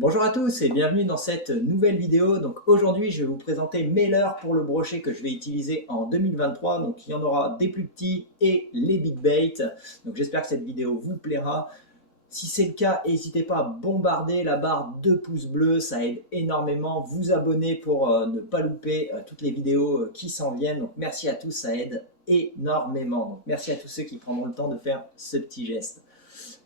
Bonjour à tous et bienvenue dans cette nouvelle vidéo. Donc aujourd'hui, je vais vous présenter mes leurres pour le brochet que je vais utiliser en 2023. Donc il y en aura des plus petits et les big bait. Donc j'espère que cette vidéo vous plaira. Si c'est le cas, n'hésitez pas à bombarder la barre de pouces bleus, ça aide énormément. Vous abonner pour ne pas louper toutes les vidéos qui s'en viennent. Donc merci à tous, ça aide énormément. Donc merci à tous ceux qui prendront le temps de faire ce petit geste.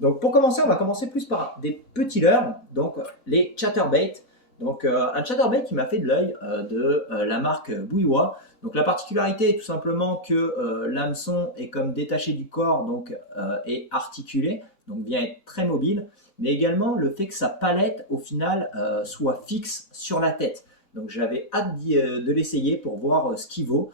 Donc pour commencer, on va commencer plus par des petits leurres, donc les chatterbait. Donc un chatterbait qui m'a fait de l'œil de la marque Bouiwa. Donc la particularité est tout simplement que l'hameçon est comme détaché du corps, donc est articulé, donc vient être très mobile, mais également le fait que sa palette au final soit fixe sur la tête. Donc j'avais hâte de l'essayer pour voir ce qu'il vaut.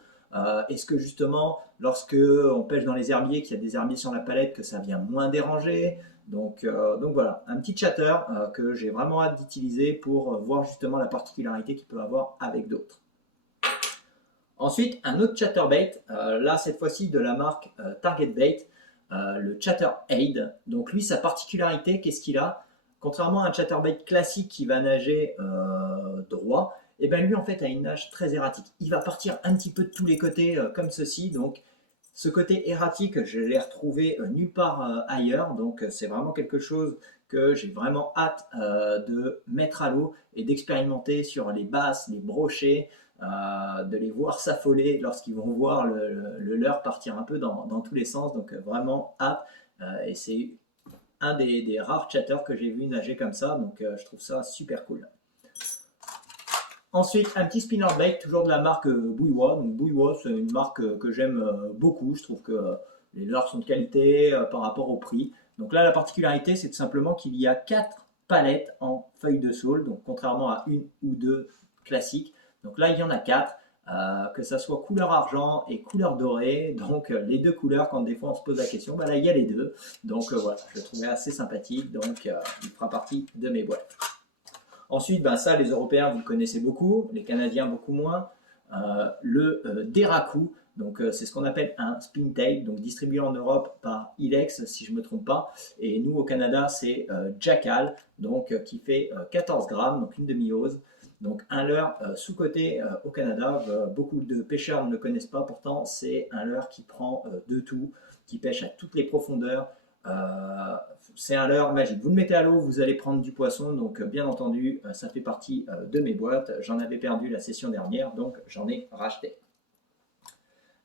Est-ce que justement, lorsque on pêche dans les herbiers, qu'il y a des herbiers sur la palette, que ça vient moins déranger? Donc voilà, un petit chatter que j'ai vraiment hâte d'utiliser pour voir justement la particularité qu'il peut avoir avec d'autres. Ensuite, un autre chatterbait, là cette fois-ci de la marque Target Bait, le Chatter Aid. Donc lui, sa particularité, qu'est-ce qu'il a? Contrairement à un chatterbait classique qui va nager droit, et bien lui en fait a une nage très erratique. Il va partir un petit peu de tous les côtés comme ceci, donc ce côté erratique, je l'ai retrouvé nulle part ailleurs, donc c'est vraiment quelque chose que j'ai vraiment hâte de mettre à l'eau et d'expérimenter sur les basses, les brochets, de les voir s'affoler lorsqu'ils vont voir le leurre partir un peu dans tous les sens, donc vraiment hâte. Et c'est un des rares chatters que j'ai vu nager comme ça, donc je trouve ça super cool. Ensuite, un petit spinnerbait, toujours de la marque Bouiwa. Donc Bouiwa, c'est une marque que j'aime beaucoup. Je trouve que les leurres sont de qualité par rapport au prix. Donc là, la particularité, c'est tout simplement qu'il y a 4 palettes en feuilles de saule, donc contrairement à une ou deux classiques. Donc là, il y en a 4, que ça soit couleur argent et couleur dorée. Donc les deux couleurs, quand des fois on se pose la question, bah là, il y a les deux. Donc voilà, je le trouvais assez sympathique. Donc il fera partie de mes boîtes. Ensuite, ben ça, les Européens, vous le connaissez beaucoup, les Canadiens beaucoup moins. Le Deraku, donc c'est ce qu'on appelle un spin tail, donc distribué en Europe par Ilex, si je ne me trompe pas. Et nous, au Canada, c'est Jackal, donc qui fait 14 grammes, donc une demi-ose. Donc un leurre sous-coté au Canada, beaucoup de pêcheurs ne le connaissent pas, pourtant c'est un leurre qui prend de tout, qui pêche à toutes les profondeurs. C'est un leurre magique. Vous le mettez à l'eau, vous allez prendre du poisson, donc bien entendu, ça fait partie de mes boîtes. J'en avais perdu la session dernière, donc j'en ai racheté.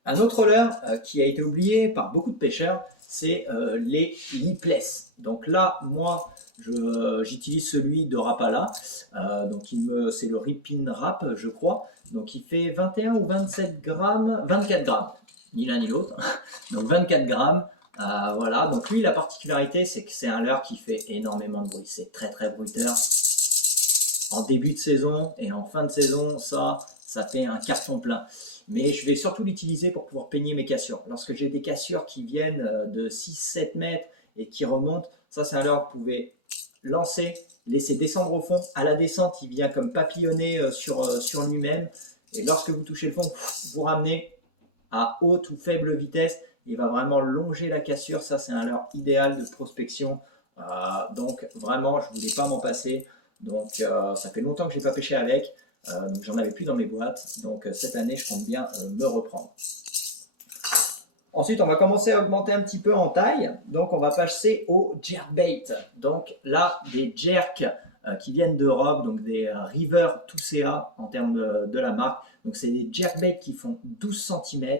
Un autre leurre qui a été oublié par beaucoup de pêcheurs, c'est les lipless. Donc là, moi, j'utilise celui de Rapala. Donc c'est le Ripin Rap, je crois. Donc il fait 21 ou 27 grammes, 24 grammes, ni l'un ni l'autre. Donc 24 grammes. Voilà, donc lui, la particularité, c'est que c'est un leurre qui fait énormément de bruit. C'est très très bruiteur. En début de saison et en fin de saison, ça fait un carton plein. Mais je vais surtout l'utiliser pour pouvoir peigner mes cassures. Lorsque j'ai des cassures qui viennent de 6-7 mètres et qui remontent, ça c'est un leurre que vous pouvez lancer, laisser descendre au fond. À la descente, il vient comme papillonner sur lui-même. Et lorsque vous touchez le fond, vous ramenez à haute ou faible vitesse. Il va vraiment longer la cassure. Ça, c'est un leurre idéal de prospection. Donc, vraiment, je ne voulais pas m'en passer. Donc, ça fait longtemps que je n'ai pas pêché avec. Donc, j'en avais plus dans mes boîtes. Donc, cette année, je compte bien me reprendre. Ensuite, on va commencer à augmenter un petit peu en taille. Donc, on va passer au jerkbait. Donc, là, des jerks qui viennent d'Europe, donc des River Tucea en termes de la marque. Donc, c'est des jerkbaits qui font 12 cm.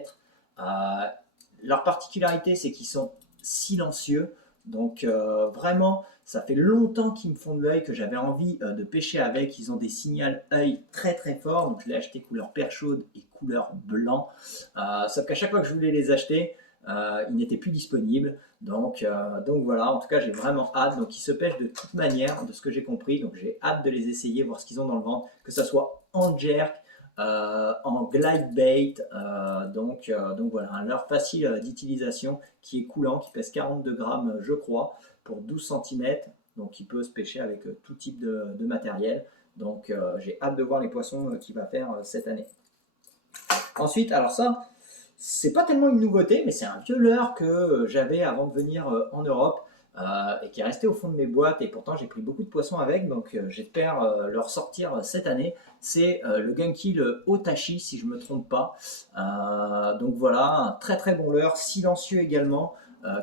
Leur particularité, c'est qu'ils sont silencieux. Donc vraiment, ça fait longtemps qu'ils me font de l'œil, que j'avais envie de pêcher avec. Ils ont des signals œil très très forts. Donc je l'ai acheté couleur perle chaude et couleur blanc. Sauf qu'à chaque fois que je voulais les acheter, ils n'étaient plus disponibles. Donc voilà, en tout cas j'ai vraiment hâte. Donc ils se pêchent de toute manière, de ce que j'ai compris. Donc j'ai hâte de les essayer, voir ce qu'ils ont dans le ventre. Que ça soit en jerk, en glide bait, donc voilà, un leurre facile d'utilisation qui est coulant, qui pèse 42 grammes je crois, pour 12 cm, donc il peut se pêcher avec tout type de matériel. Donc j'ai hâte de voir les poissons qu'il va faire cette année. Ensuite, alors ça, c'est pas tellement une nouveauté, mais c'est un vieux leurre que j'avais avant de venir en Europe. et qui est resté au fond de mes boîtes et pourtant j'ai pris beaucoup de poissons avec, donc j'espère le ressortir cette année. C'est le Gunky, le Otachi si je ne me trompe pas. Donc voilà, un très très bon leurre, silencieux également,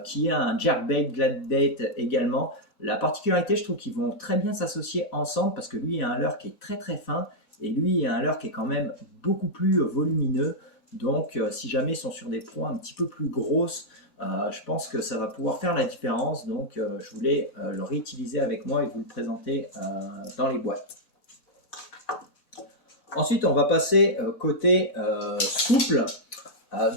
qui est un jerkbait, gladbait également. La particularité, je trouve qu'ils vont très bien s'associer ensemble parce que lui a un leurre qui est très très fin et lui a un leurre qui est quand même beaucoup plus volumineux. Donc si jamais ils sont sur des proies un petit peu plus grosses, je pense que ça va pouvoir faire la différence. Donc je voulais le réutiliser avec moi et vous le présenter dans les boîtes. Ensuite, on va passer côté souple.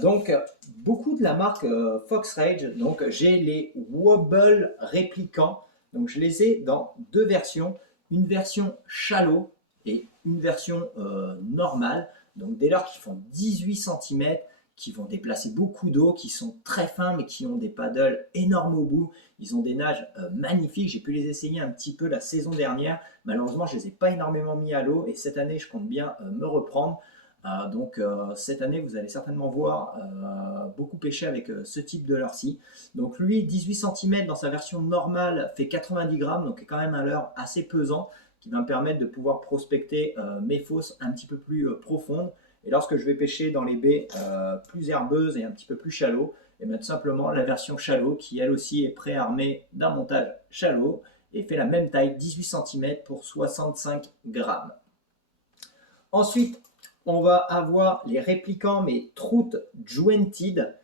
Donc, beaucoup de la marque Fox Rage. Donc, j'ai les Wobble Réplicants. Donc, je les ai dans deux versions. Une version shallow et une version normale. Donc, des leurres qui font 18 cm, qui vont déplacer beaucoup d'eau, qui sont très fins, mais qui ont des paddles énormes au bout. Ils ont des nages magnifiques. J'ai pu les essayer un petit peu la saison dernière. Malheureusement, je ne les ai pas énormément mis à l'eau. Et cette année, je compte bien me reprendre. Donc cette année, vous allez certainement voir beaucoup pêcher avec ce type de leurre-ci. Donc lui, 18 cm dans sa version normale fait 90 grammes, donc est quand même un leurre assez pesant qui va me permettre de pouvoir prospecter mes fosses un petit peu plus profondes. Et lorsque je vais pêcher dans les baies plus herbeuses et un petit peu plus shallow, et bien tout simplement la version shallow qui elle aussi est préarmée d'un montage shallow et fait la même taille, 18 cm pour 65 grammes. Ensuite, on va avoir les réplicants, mais Trout Jointed.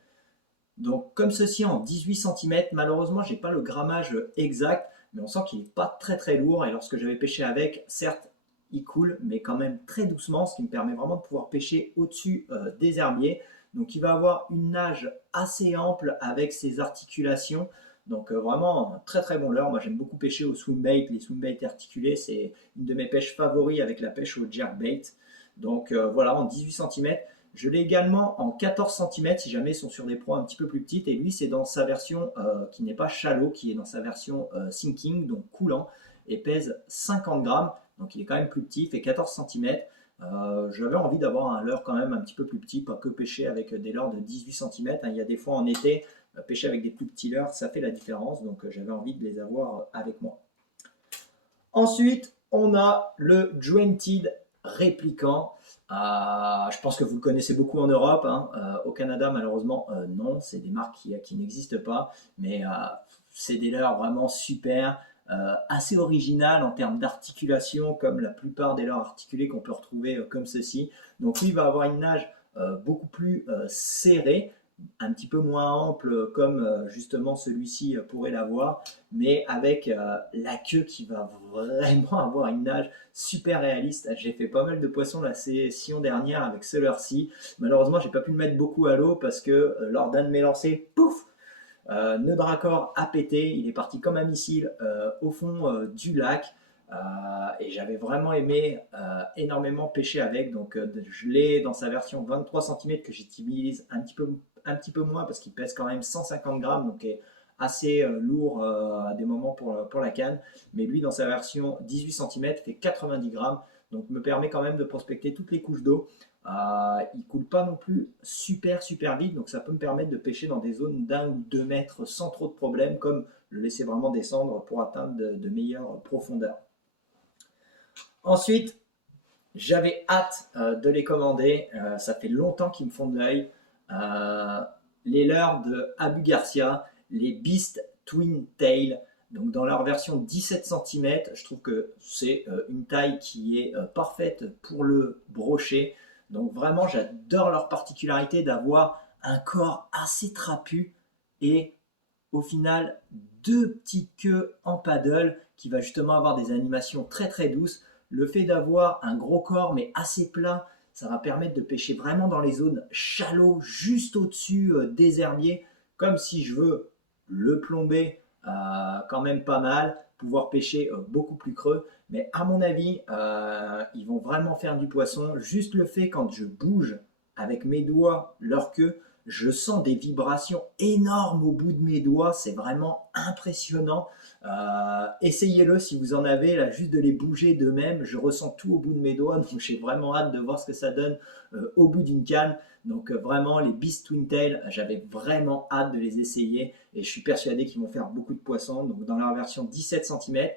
Donc comme ceci en 18 cm. Malheureusement, je n'ai pas le grammage exact, mais on sent qu'il n'est pas très très lourd. Et lorsque j'avais pêché avec, certes, il coule, mais quand même très doucement, ce qui me permet vraiment de pouvoir pêcher au-dessus des herbiers. Donc il va avoir une nage assez ample avec ses articulations. Donc vraiment un très très bon leurre. Moi j'aime beaucoup pêcher au swimbait. Les swimbaits articulés, c'est une de mes pêches favoris avec la pêche au jerkbait. Donc voilà, en 18 cm. Je l'ai également en 14 cm si jamais ils sont sur des proies un petit peu plus petites. Et lui, c'est dans sa version qui n'est pas shallow, qui est dans sa version sinking, donc coulant, et pèse 50 grammes. Donc il est quand même plus petit, il fait 14 cm. J'avais envie d'avoir un leurre quand même un petit peu plus petit, pas que pêcher avec des leurres de 18 cm. Il y a des fois en été, pêcher avec des plus petits leurres, ça fait la différence. Donc j'avais envie de les avoir avec moi. Ensuite, on a le Jointed Réplicant. Je pense que vous le connaissez beaucoup en Europe. Hein. Au Canada, malheureusement, non. C'est des marques qui n'existent pas. Mais c'est des leurres vraiment super. Assez originales en termes d'articulation, comme la plupart des leurres articulés qu'on peut retrouver comme ceci. Donc lui, il va avoir une nage beaucoup plus serrée, un petit peu moins ample comme justement celui-ci pourrait l'avoir, mais avec la queue qui va vraiment avoir une nage super réaliste. J'ai fait pas mal de poissons la session dernière avec ce leurre-ci. Malheureusement, j'ai pas pu le mettre beaucoup à l'eau parce que lors d'un de mes lancers, pouf, nœud de raccord a pété. Il est parti comme un missile au fond du lac. Et j'avais vraiment aimé énormément pêcher avec. Donc je l'ai dans sa version 23 cm que j'utilise un petit peu moins parce qu'il pèse quand même 150 grammes, donc est assez lourd à des moments pour la canne. Mais lui, dans sa version 18 cm, fait 90 grammes, donc me permet quand même de prospecter toutes les couches d'eau. Il coule pas non plus super vite, donc ça peut me permettre de pêcher dans des zones d'1 ou 2 mètres sans trop de problèmes, comme le laisser vraiment descendre pour atteindre de meilleures profondeurs. Ensuite, j'avais hâte de les commander, ça fait longtemps qu'ils me font de l'œil. Les leurres de Abu Garcia, les Beast Twin Tail, donc dans leur version 17 cm, je trouve que c'est une taille qui est parfaite pour le brochet. Donc vraiment, j'adore leur particularité d'avoir un corps assez trapu et au final deux petites queues en paddle qui va justement avoir des animations très douces. Le fait d'avoir un gros corps mais assez plat, ça va permettre de pêcher vraiment dans les zones shallow, juste au-dessus des herbiers, comme si je veux le plomber quand même pas mal, pouvoir pêcher beaucoup plus creux. Mais à mon avis, ils vont vraiment faire du poisson. Juste le fait quand je bouge avec mes doigts leur queue, je sens des vibrations énormes au bout de mes doigts, c'est vraiment impressionnant. Essayez-le si vous en avez, là, juste de les bouger d'eux-mêmes. Je ressens tout au bout de mes doigts, donc j'ai vraiment hâte de voir ce que ça donne au bout d'une canne. Donc vraiment, les Beast Twin Tail, j'avais vraiment hâte de les essayer et je suis persuadé qu'ils vont faire beaucoup de poissons. Donc dans leur version 17 cm.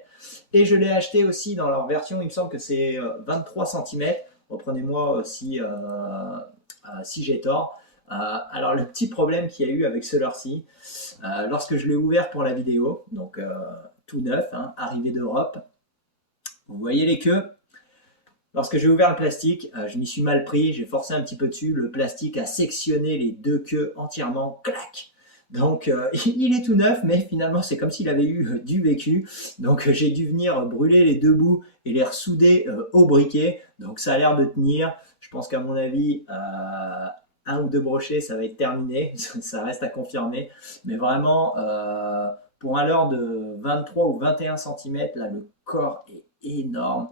Et je l'ai acheté aussi dans leur version, il me semble que c'est 23 cm. Reprenez-moi si j'ai tort. Alors le petit problème qu'il y a eu avec celui-ci, lorsque je l'ai ouvert pour la vidéo, donc tout neuf, hein, arrivé d'Europe, vous voyez les queues. Lorsque j'ai ouvert le plastique, je m'y suis mal pris, j'ai forcé un petit peu dessus, le plastique a sectionné les deux queues entièrement, clac. Donc il est tout neuf, mais finalement c'est comme s'il avait eu du vécu. Donc j'ai dû venir brûler les deux bouts et les ressouder au briquet. Donc ça a l'air de tenir. Je pense qu'à mon avis, un ou deux brochets, ça va être terminé. Ça reste à confirmer. Mais vraiment, pour un leurre de 23 ou 21 cm, là le corps est énorme.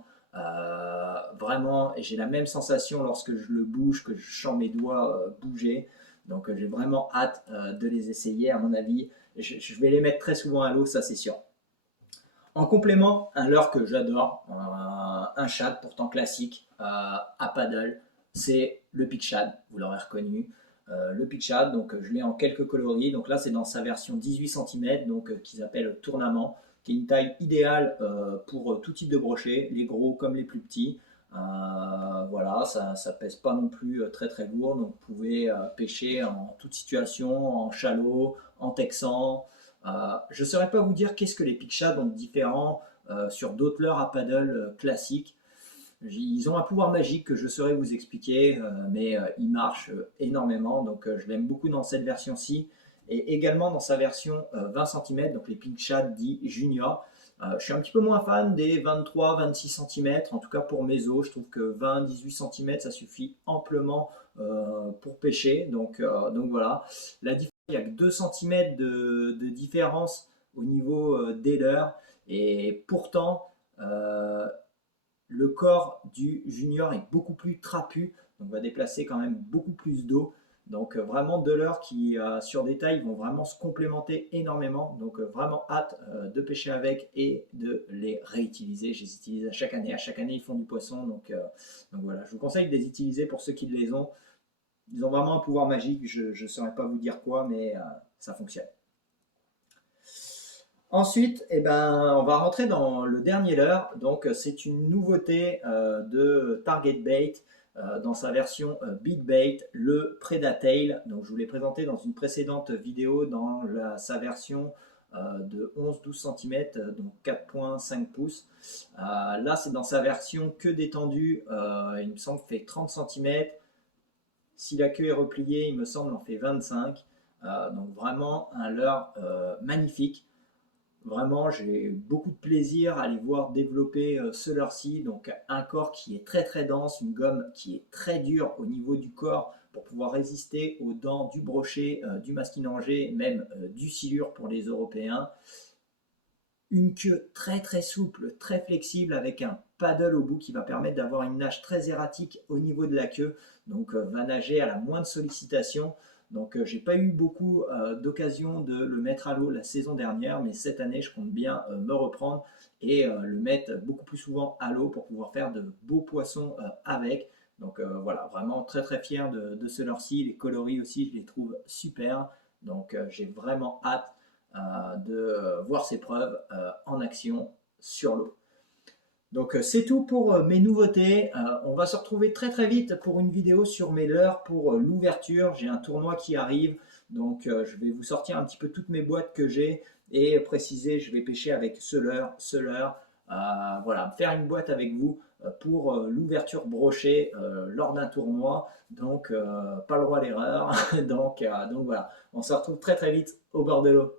Vraiment, j'ai la même sensation lorsque je le bouge, que je sens mes doigts bouger. Donc j'ai vraiment hâte de les essayer. À mon avis, je vais les mettre très souvent à l'eau, ça c'est sûr. En complément, un leurre que j'adore, un shad pourtant classique à paddle, c'est le Peak Shad, vous l'aurez reconnu. Le Peak Shad, donc je l'ai en quelques coloris. Donc là, c'est dans sa version 18 cm, donc qu'ils appellent tournament, qui est une taille idéale pour tout type de brochet, les gros comme les plus petits. Voilà, ça pèse pas non plus très très lourd, donc vous pouvez pêcher en toute situation, en chalot, en texan. Je ne saurais pas vous dire qu'est-ce que les Peak Shad ont de différent sur d'autres leurres à paddle classiques. Ils ont un pouvoir magique que je saurais vous expliquer, mais ils marchent énormément, donc je l'aime beaucoup dans cette version-ci, et également dans sa version 20 cm, donc les Peak Shad dits Junior. Je suis un petit peu moins fan des 23-26 cm, en tout cas pour mes eaux, je trouve que 20-18 cm ça suffit amplement pour pêcher, donc voilà. La différence, il n'y a que 2 cm de différence au niveau des leurres, et pourtant le corps du junior est beaucoup plus trapu, donc va déplacer quand même beaucoup plus d'eau. Donc vraiment deux leurres qui sur des tailles vont vraiment se complémenter énormément. Donc vraiment hâte de pêcher avec et de les réutiliser. Je les utilise à chaque année. À chaque année ils font du poisson. Donc voilà, je vous conseille de les utiliser pour ceux qui les ont. Ils ont vraiment un pouvoir magique. Je ne saurais pas vous dire quoi, mais ça fonctionne. Ensuite, eh ben, on va rentrer dans le dernier leurre. Donc, c'est une nouveauté de Target Bait dans sa version Big Bait, le Predatail. Donc, je vous l'ai présenté dans une précédente vidéo dans sa version de 11-12 cm, donc 4,5 pouces. Là, c'est dans sa version que détendue. Il me semble qu'il fait 30 cm. Si la queue est repliée, il me semble en fait 25. Donc, vraiment un leurre magnifique. Vraiment, j'ai beaucoup de plaisir à les voir développer ce leurre-ci. Donc, un corps qui est très très dense, une gomme qui est très dure au niveau du corps pour pouvoir résister aux dents du brochet, du masquinongé, même du silure pour les Européens. Une queue très très souple, très flexible avec un paddle au bout qui va permettre d'avoir une nage très erratique au niveau de la queue. Donc, va nager à la moindre sollicitation. Donc j'ai pas eu beaucoup d'occasion de le mettre à l'eau la saison dernière, mais cette année je compte bien me reprendre et le mettre beaucoup plus souvent à l'eau pour pouvoir faire de beaux poissons avec. Donc voilà, vraiment très très fier de ce leurre-ci. Les coloris aussi, je les trouve super. Donc j'ai vraiment hâte de voir ses preuves en action sur l'eau. Donc c'est tout pour mes nouveautés. On va se retrouver très très vite pour une vidéo sur mes leurres pour l'ouverture. J'ai un tournoi qui arrive, donc je vais vous sortir un petit peu toutes mes boîtes que j'ai et préciser, je vais pêcher avec ce leurre. Voilà, faire une boîte avec vous pour l'ouverture brochée lors d'un tournoi. Donc pas le droit à l'erreur. Donc voilà, on se retrouve très très vite au bord de l'eau.